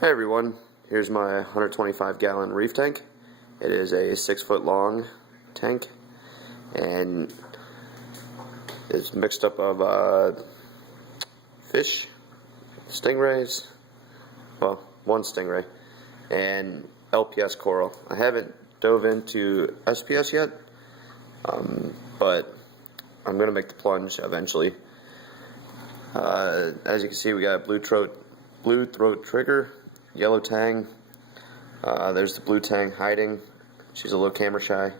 Hey everyone, here's my 125 gallon reef tank. It is a 6 foot long tank and it's mixed up of fish, stingrays, well, one stingray, and LPS coral. I haven't dove into SPS yet, but I'm going to make the plunge eventually. As you can see, we got a blue throat trigger, yellow tang. There's the blue tang hiding. She's a little camera shy.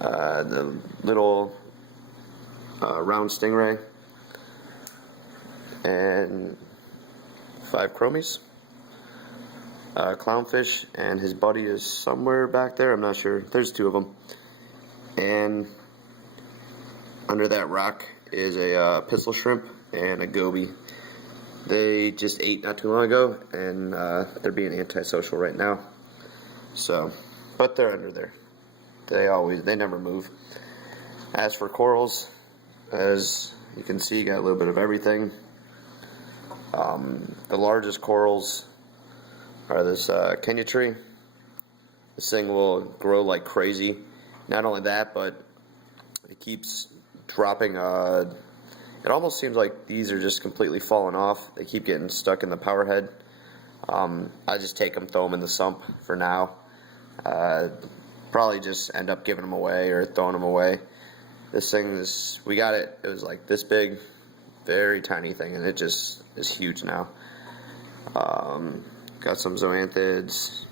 The little round stingray, and 5 chromies. Clownfish, and his buddy is somewhere back there. I'm not sure. There's 2 of them. And under that rock is a pistol shrimp and a goby. They just ate not too long ago, and they're being antisocial right now. So, but they're under there. They never move. As for corals, as you can see, got a little bit of everything. The largest corals are this Kenya tree. This thing will grow like crazy. Not only that, but it keeps dropping. It almost seems like these are just completely falling off. They keep getting stuck in the power head. I just take them, throw them in the sump for now. Probably just end up giving them away or throwing them away. This thing is, we got it, it was like this big, very tiny thing, and it just is huge now. Got some zoanthids,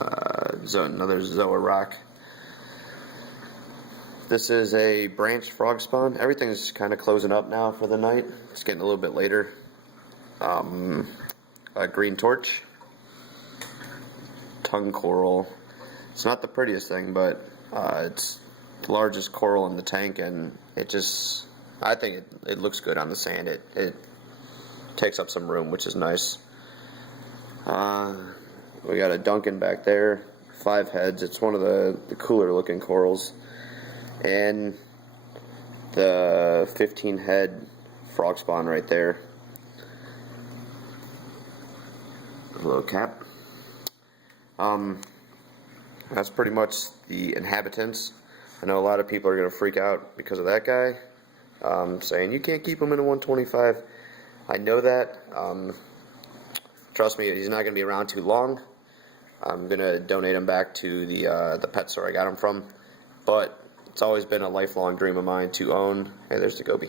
another zoa rock. This is a branch frog spawn. Everything's kind of closing up now for the night. It's getting a little bit later. A green torch, tongue coral. It's not the prettiest thing, but it's the largest coral in the tank, and I think it looks good on the sand. It takes up some room, which is nice. We got a Duncan back there, 5 heads. It's one of the cooler looking corals. And the 15 head frog spawn right there. A little cap. That's pretty much the inhabitants. I know a lot of people are going to freak out because of that guy, saying you can't keep him in a 125. I know that. Trust me, he's not going to be around too long. I'm going to donate him back to the pet store I got him from. But it's always been a lifelong dream of mine to own, hey, there's the goby,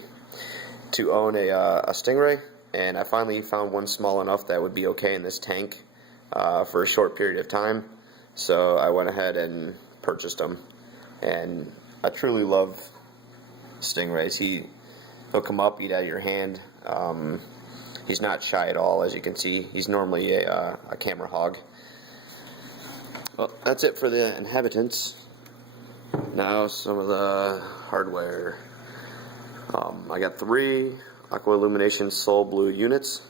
to own a stingray, and I finally found one small enough that would be okay in this tank for a short period of time, so I went ahead and purchased them, and I truly love stingrays. He'll come up, eat out of your hand. He's not shy at all, as you can see. He's normally a camera hog. Well, that's it for the inhabitants. Now some of the hardware. I got 3 Aqua Illumination Soul Blue units,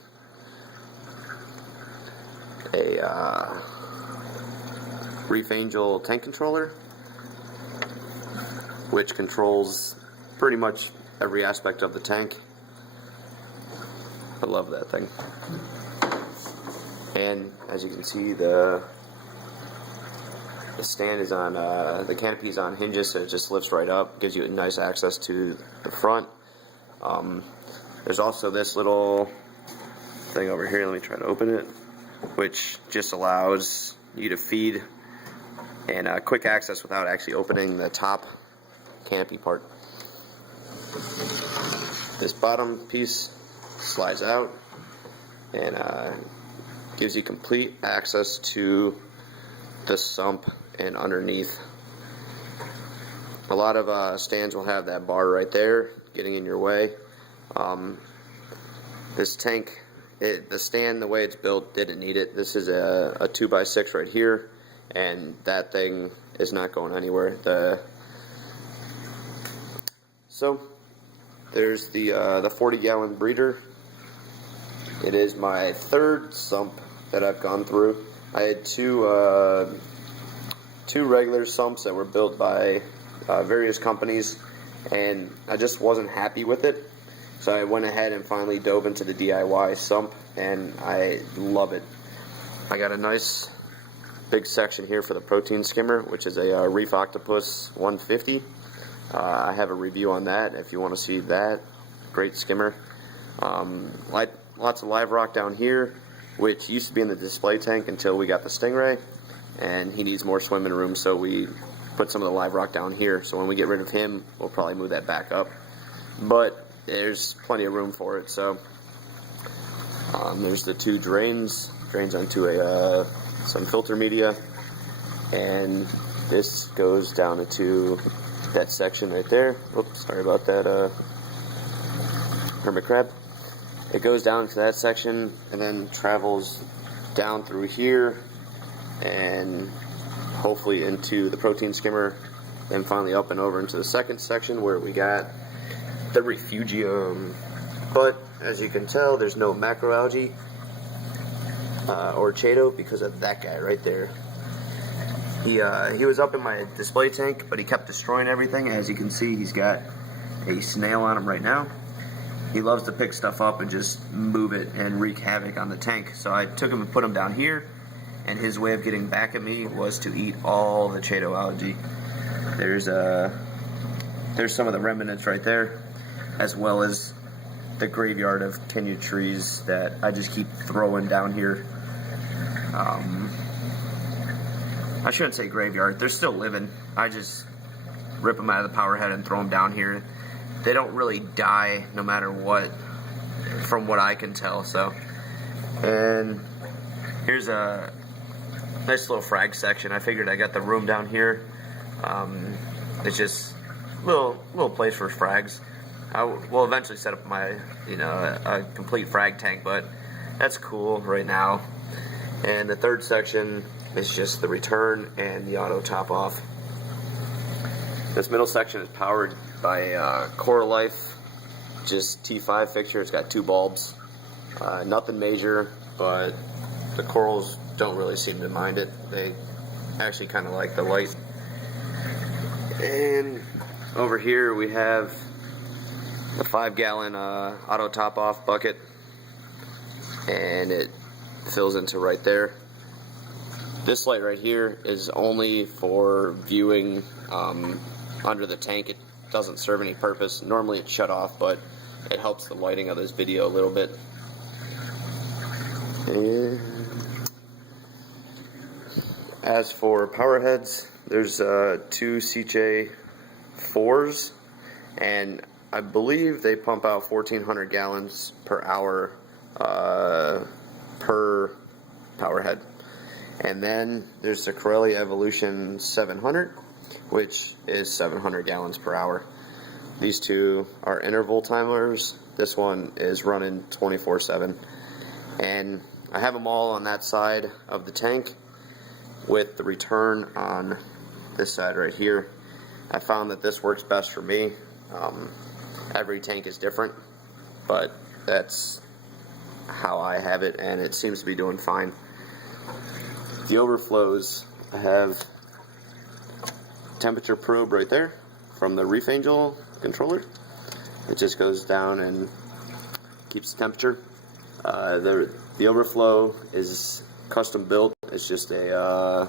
a Reef Angel tank controller, which controls pretty much every aspect of the tank. I love that thing. And as you can see, the stand is on, the canopy is on hinges, so it just lifts right up, gives you nice access to the front. There's also this little thing over here, let me try to open it, which just allows you to feed and quick access without actually opening the top canopy part. This bottom piece slides out and gives you complete access to the sump and underneath. A lot of stands will have that bar right there getting in your way. This tank, the stand, the way it's built, didn't need it. This is a 2x6 right here, and that thing is not going anywhere. So there's the 40-gallon breeder. It is my 3rd sump that I've gone through. I had two regular sumps that were built by various companies, and I just wasn't happy with it. So I went ahead and finally dove into the DIY sump, and I love it. I got a nice big section here for the protein skimmer, which is a Reef Octopus 150. I have a review on that if you want to see that. Great skimmer. Lots of live rock down here, which used to be in the display tank until we got the Stingray, and he needs more swimming room, so we put some of the live rock down here. So when we get rid of him, we'll probably move that back up. But there's plenty of room for it. So there's the two drains onto some filter media, and this goes down into that section right there. Oops, sorry about that, hermit crab. It goes down to that section and then travels down through here and hopefully into the protein skimmer, then finally up and over into the second section where we got the refugium. But as you can tell, there's no macroalgae or chaeto because of that guy right there. He was up in my display tank, but he kept destroying everything. As you can see, he's got a snail on him right now. He loves to pick stuff up and just move it and wreak havoc on the tank. So I took him and put him down here, and his way of getting back at me was to eat all the chaeto algae. There's some of the remnants right there, as well as the graveyard of tenured trees that I just keep throwing down here. I shouldn't say graveyard, they're still living. I just rip them out of the power head and throw them down here. They don't really die no matter what, from what I can tell. So, and here's a nice little frag section. I figured I got the room down here. It's just a little place for frags. I will eventually set up my, a complete frag tank, but that's cool right now. And the third section is just the return and the auto top off. This middle section is powered by Coral Life, just T5 fixture. It's got 2 bulbs, nothing major, but the corals don't really seem to mind it. They actually kind of like the light. And over here we have the 5-gallon auto top off bucket, and it fills into right there. This light right here is only for viewing under the tank. It doesn't serve any purpose. Normally it's shut off, but it helps the lighting of this video a little bit. And as for power heads, there's 2 CJ4s, and I believe they pump out 1,400 gallons per hour per power head. And then there's the Corelli Evolution 700, which is 700 gallons per hour. These two are interval timers. This one is running 24/7. And I have them all on that side of the tank with the return on this side right here. I found that this works best for me. Every tank is different, but that's how I have it, and it seems to be doing fine. The overflows, I have temperature probe right there from the Reef Angel controller. It just goes down and keeps the temperature. The overflow is custom built. It's just a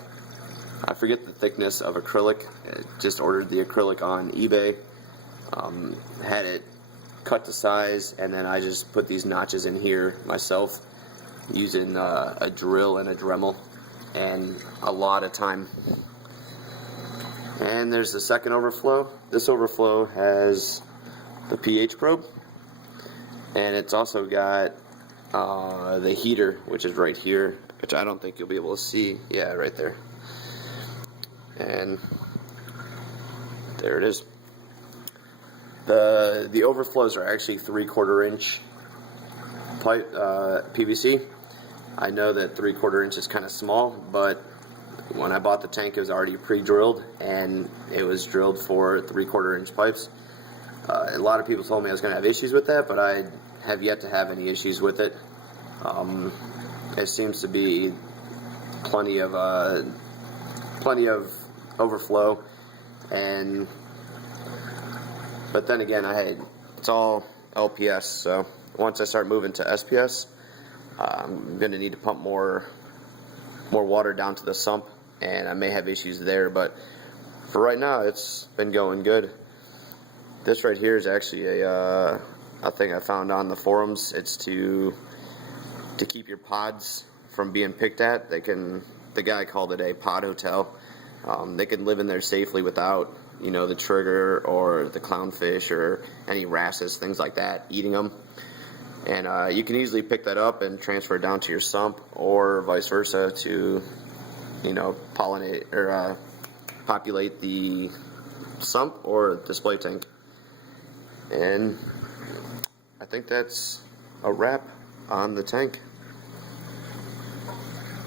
I forget the thickness of acrylic. I just ordered the acrylic on eBay. Had it cut to size, and then I just put these notches in here myself using a drill and a Dremel and a lot of time. And there's the second overflow. This overflow has the pH probe, and it's also got the heater, which is right here, which I don't think you'll be able to see. Yeah, right there. And there it is. The overflows are actually 3/4 inch pipe PVC. I know that 3/4 inch is kind of small, but when I bought the tank, it was already pre-drilled, and it was drilled for 3/4 inch pipes. A lot of people told me I was going to have issues with that, but I have yet to have any issues with it. It seems to be plenty of overflow, but then again, it's all LPS, so once I start moving to SPS, I'm going to need to pump more more water down to the sump, and I may have issues there, but for right now it's been going good. This right here is actually a thing I found on the forums. It's to keep your pods from being picked at. The guy called it a pod hotel. They can live in there safely without, the trigger or the clownfish or any wrasses, things like that, eating them. And you can easily pick that up and transfer it down to your sump, or vice versa, to, pollinate or populate the sump or display tank. And I think that's a wrap on the tank.